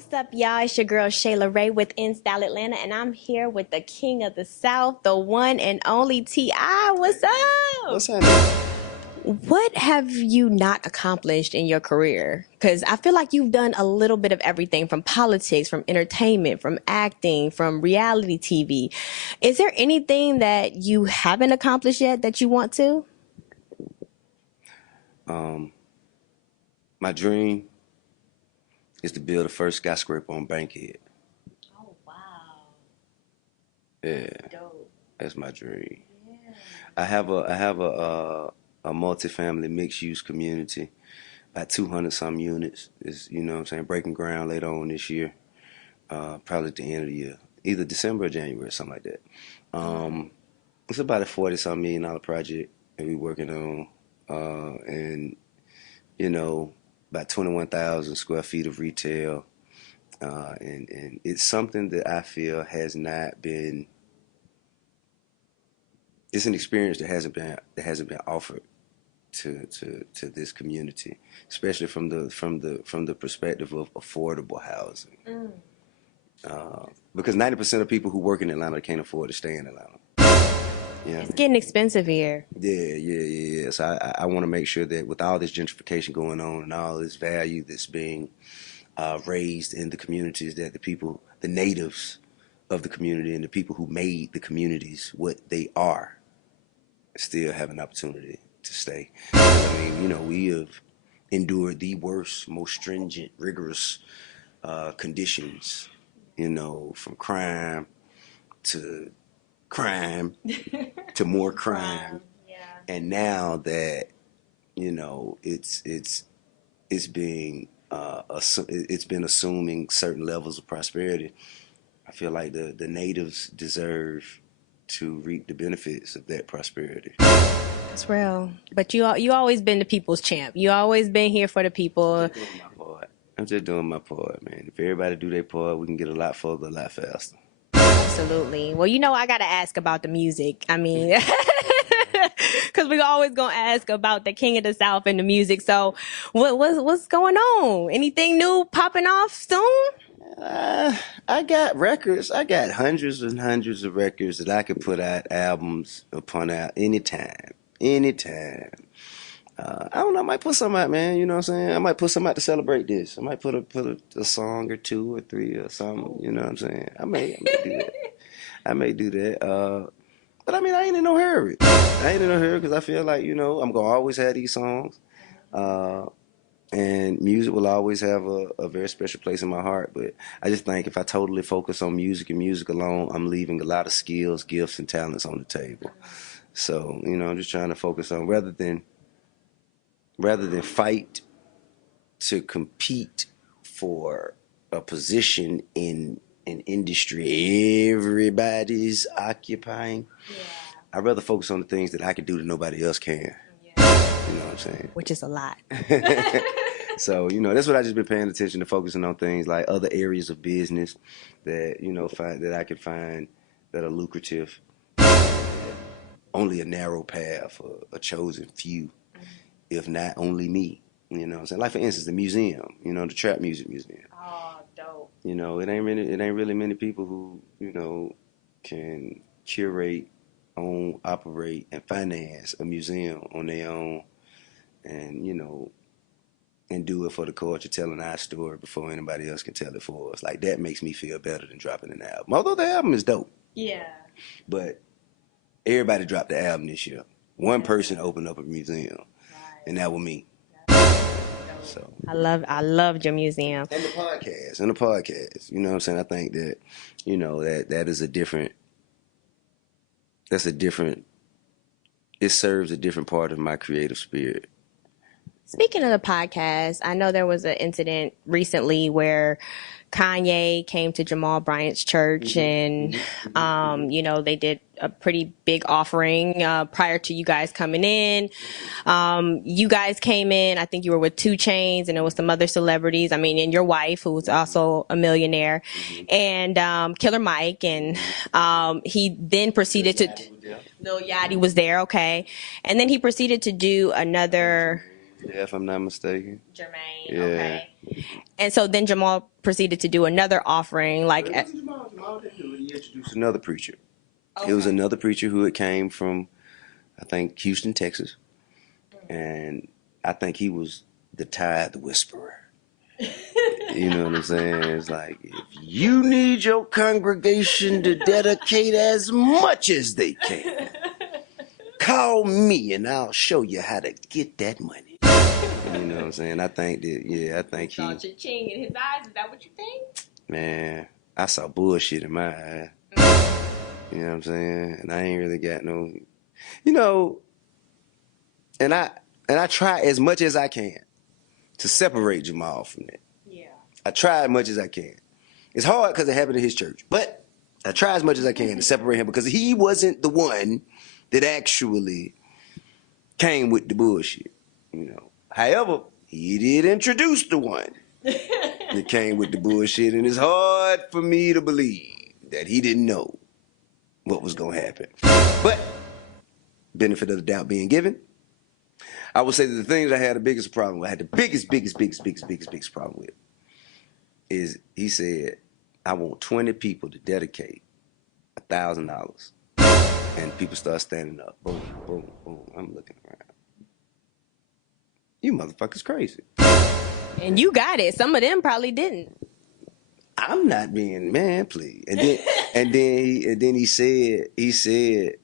What's up, y'all? It's your girl Shayla Raye with In Style Atlanta, and I'm here with the king of the South, the one and only T.I. What's up? What's happening? What have you not accomplished in your career? Because I feel like you've done a little bit of everything, from politics, from entertainment, from acting, from reality TV. Is there anything that you haven't accomplished yet that you want to? My dream is to build the first skyscraper on Bankhead. Oh, wow. Yeah, Dope. that's my dream. Yeah. I have a multifamily mixed use community, about 200 some units. Is what I'm saying, breaking ground later on this year, probably at the end of the year, either December or January, or something like that. It's about a $40-some million project that we're working on, and about 21,000 square feet of retail, and it's something that I feel has not been. It's an experience that hasn't been offered to this community, especially from the perspective of affordable housing. Because 90% of people who work in Atlanta can't afford to stay in Atlanta. It's getting expensive here. Yeah. So I want to make sure that with all this gentrification going on and all this value that's being raised in the communities, that the natives of the community and the people who made the communities what they are, still have an opportunity to stay. I mean, we have endured the worst, most stringent, rigorous conditions, from crime to crime to more crime. Yeah. And now that it's being it's been assuming certain levels of prosperity, I feel like the natives deserve to reap the benefits of that prosperity. That's real. But you always been the people's champ. You always been here for the people. I'm just doing my part, man. If everybody do their part, we can get a lot further, a lot faster. Absolutely. Well, I got to ask about the music. I mean, because we always going to ask about the King of the South and the music. So what's going on? Anything new popping off soon? I got records. I got hundreds and hundreds of records that I could put out albums upon out anytime. Anytime. I don't know. I might put some out, man. You know what I'm saying? I might put some out to celebrate this. I might put a song or two or three or something. You know what I'm saying? I may do that. I may do that. But I mean, I ain't in no hurry. I ain't in no hurry because I feel like, I'm going to always have these songs. And music will always have a very special place in my heart. But I just think if I totally focus on music and music alone, I'm leaving a lot of skills, gifts, and talents on the table. So, I'm just trying to focus on rather than fight to compete for a position in an industry everybody's occupying. Yeah. I'd rather focus on the things that I can do that nobody else can. Yeah. You know what I'm saying? Which is a lot. So, that's what I just been paying attention to, focusing on things like other areas of business that, that I could find that are lucrative. Only a narrow path for a chosen few, if not only me. You know what I'm saying? Like, for instance, the museum, the Trap Music Museum. Oh, dope. It ain't really many people who, can curate, own, operate, and finance a museum on their own, and, and do it for the culture, telling our story before anybody else can tell it for us. Like, that makes me feel better than dropping an album. Although the album is dope. Yeah. But everybody dropped the album this year. One person opened up a museum, and that was me. So I loved your museum. And the podcast. You know what I'm saying? I think that, that is it serves a different part of my creative spirit. Speaking of the podcast, I know there was an incident recently where Kanye came to Jamal Bryant's church, and they did a pretty big offering prior to you guys coming in. You guys came in, I think you were with 2 Chainz, and there was some other celebrities. I mean, and your wife, who's also a millionaire, and Killer Mike, and he then proceeded to. Lil Yachty was there, okay, and then he proceeded to do another Yeah, if I'm not mistaken. Jermaine. Yeah. Okay. And so then Jamal proceeded to do another offering, like. It wasn't Jamal. Jamal didn't do it. He introduced another preacher. Okay. It was another preacher who had came from, I think, Houston, Texas, and I think he was the tithe whisperer. You know what I'm saying? It's like, if you need your congregation to dedicate as much as they can, call me and I'll show you how to get that money. You know what I'm saying? I think that, yeah, I think he saw cha-ching in his eyes. Is that what you think? Man, I saw bullshit in my eye. You know what I'm saying? And I ain't really got no, you know, and I try as much as I can to separate Jamal from that. Yeah. I try as much as I can. It's hard because it happened in his church, but I try as much as I can to separate him because he wasn't the one that actually came with the bullshit. You know. However, he did introduce the one that came with the bullshit, and it's hard for me to believe that he didn't know what was gonna happen. But benefit of the doubt being given, I would say that the things I had the biggest problem with, I had the biggest problem with, is he said, I want 20 people to dedicate $1,000. And people start standing up. Boom, boom, boom. I'm looking around. You motherfuckers crazy. And you got it. Some of them probably didn't. I'm not being, man, please. And then he said,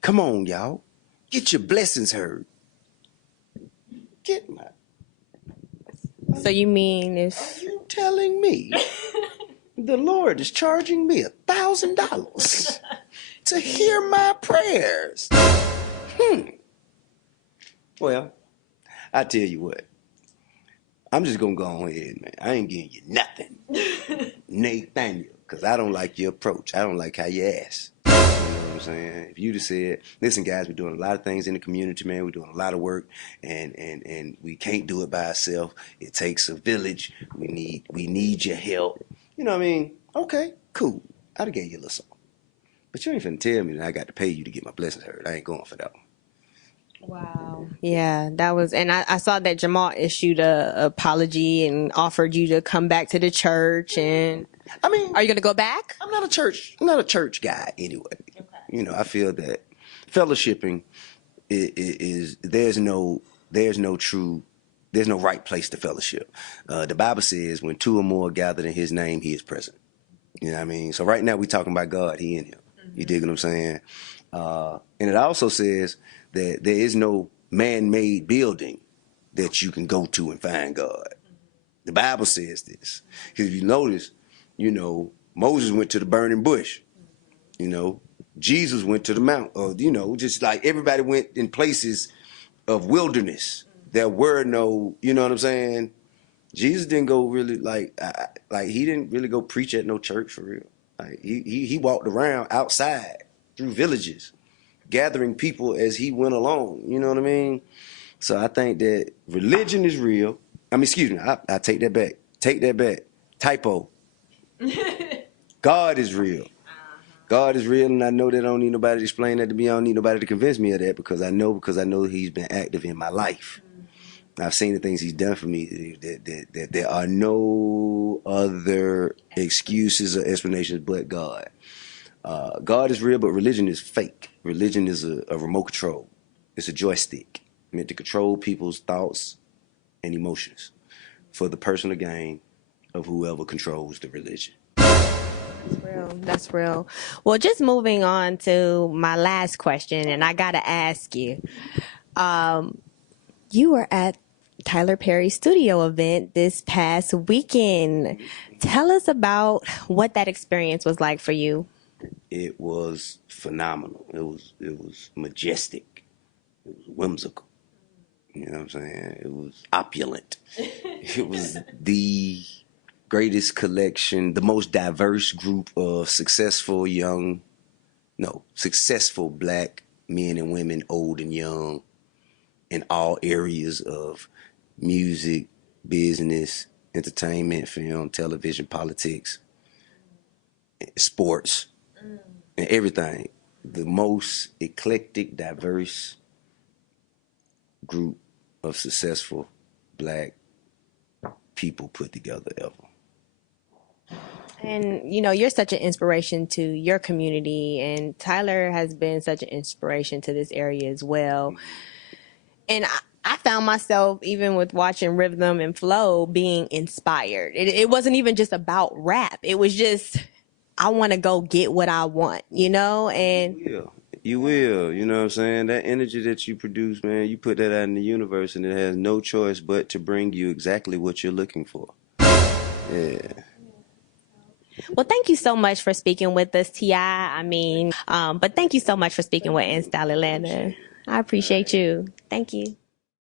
come on, y'all. Get your blessings heard. Get my. So you mean Are if you telling me the Lord is charging me $1,000 to hear my prayers? Well, I tell you what. I'm just gonna go on ahead, man. I ain't giving you nothing, Nathaniel, because I don't like your approach. I don't like how you ask. You know what I'm saying? If you'd have said, "Listen, guys, we're doing a lot of things in the community, man. We're doing a lot of work, and we can't do it by ourselves. It takes a village. We need your help." You know what I mean? Okay, cool. I'd have gave you a little something, but you ain't finna tell me that I got to pay you to get my blessings heard. I ain't going for that one. wow. Yeah, that was, and I saw that Jamal issued a apology and offered you to come back to the church. And I mean, are you gonna go back? I'm not a church guy anyway. Okay. You know, I feel that fellowshipping is there's no right place to fellowship. The Bible says when two or more are gathered in his name, he is present. You know what I mean? So right now we talking about God, he in him. You dig what I'm saying? And it also says that there is no man-made building that you can go to and find God. The Bible says this. Because if you notice, you know, Moses went to the burning bush. You know, Jesus went to the mount. Or, you know, just like everybody went in places of wilderness. There were no, you know what I'm saying? Jesus didn't go really like he didn't really go preach at no church for real. Like he walked around outside through villages, gathering people as he went along. You know what I mean? So I think that religion is real. I mean, excuse me, I take that back. Take that back. Typo. God is real. God is real, and I know that I don't need nobody to explain that to me. I don't need nobody to convince me of that because I know he's been active in my life. I've seen the things he's done for me. That there are no other excuses or explanations but God. God is real, but religion is fake. Religion is a remote control. It's a joystick meant to control people's thoughts and emotions for the personal gain of whoever controls the religion. That's real. That's real. Well, just moving on to my last question, and I gotta ask you. You were at Tyler Perry's studio event this past weekend. Tell us about what that experience was like for you. It was phenomenal. It was majestic. It was whimsical. You know what I'm saying? It was opulent. It was the greatest collection, the most diverse group of successful black men and women, old and young, in all areas of music, business, entertainment, film, television, politics, sports, and everything. The most eclectic, diverse group of successful black people put together ever. And you're such an inspiration to your community, and Tyler has been such an inspiration to this area as well. And I found myself, even with watching Rhythm and Flow, being inspired. It wasn't even just about rap. It was just, I want to go get what I want, and You will, you know what I'm saying? That energy that you produce, man, you put that out in the universe and it has no choice but to bring you exactly what you're looking for. Yeah. well, thank you so much for speaking with us, T.I. But thank you so much for speaking with InStyle Atlanta. I appreciate you. Thank you.